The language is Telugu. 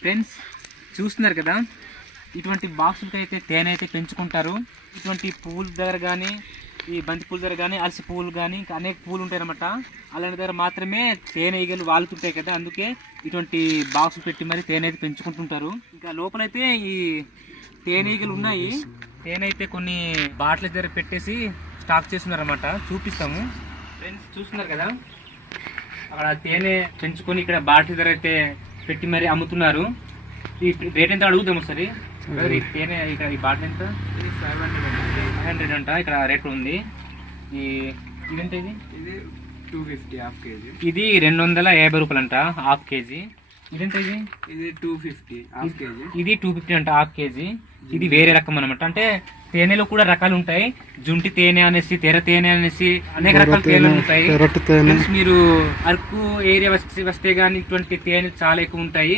ఫ్రెండ్స్ చూస్తున్నారు కదా, ఇటువంటి బాక్సులకి అయితే తేనె అయితే పెంచుకుంటారు. ఇటువంటి పువ్వుల దగ్గర కానీ, ఈ బంతి పూల దగ్గర కానీ, అలసి పువ్వులు కానీ, ఇంకా అనేక పువ్వులు ఉంటాయి అనమాట. అలాంటి దగ్గర మాత్రమే తేనె ఈగలు వాలుతుంటాయి కదా, అందుకే ఇటువంటి బాక్సులు పెట్టి మరి తేనె అయితే పెంచుకుంటుంటారు. ఇంకా లోపలైతే ఈ తేనె ఈగలు ఉన్నాయి. తేనె అయితే కొన్ని బాటిల్ దగ్గర పెట్టేసి స్టాక్ చేస్తున్నారు అనమాట. చూపిస్తాము ఫ్రెండ్స్. చూస్తున్నారు కదా, అక్కడ తేనె పెంచుకొని ఇక్కడ బాటిల్ దగ్గర అయితే పెట్టి మరి అమ్ముతున్నారు. ఈ రేట్ ఎంత అడుగుతాము సరే. ఈ తేనె ఇక్కడ ఈ బాటిల్ ఎంత? 500 అంట ఇక్కడ రేట్ ఉంది. ఇదెంత? ఇది 250 హాఫ్ కేజీ. ఇది 250 రూపాయలు అంట హాఫ్ కేజీ. ఇదెంత? ఇది 250 హాఫ్ కేజీ. ఇది 250 అంట హాఫ్ కేజీ. ఇది వేరే రకం అనమాట. అంటే తేనెలో కూడా రకాలు ఉంటాయి. జుంటి తేనె అనేసి, తెర తేనె అనేసి అనేక రకాల తేనెలు ఉంటాయి. మీరు అరకు ఏరియా వస్తే గానీ ఇటువంటి తేనె చాలా ఎక్కువ ఉంటాయి.